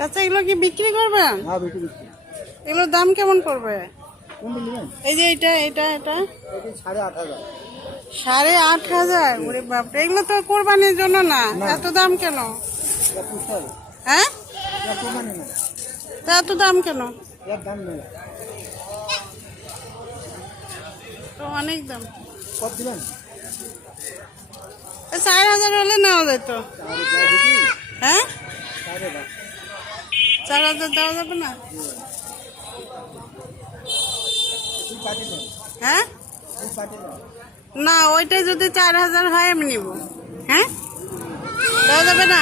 চাচা এগুলো কি বিক্রি করবেন? হ্যাঁ বিক্রি করছি। এগুলোর দাম কেমন পড়বে? কোনটা নেবেন? এই যে এটা এটা এটা এটি 8,500। 8,500? ওরে বাপরে, এগুলো তো কোরবানির জন্য না, এত দাম কেন? এটা পুষতে হবে। হ্যাঁ, এটা কোরবানি না, তা এত দাম কেন? এর দাম নেই। তো অনেক দাম। কত দিবেন? 4,000 হলে নেওয়া যেত। তাহলে যা বিক্রি হ্যাঁ, 4,000। 4,000 দেওয়া যাবে না? তুই পাঠিয়ে দেন, হ্যাঁ, তুই পাঠিয়ে দেন। না ওইটা যদি 4,000 হয় আমি নিব। হ্যাঁ, দেওয়া যাবে না?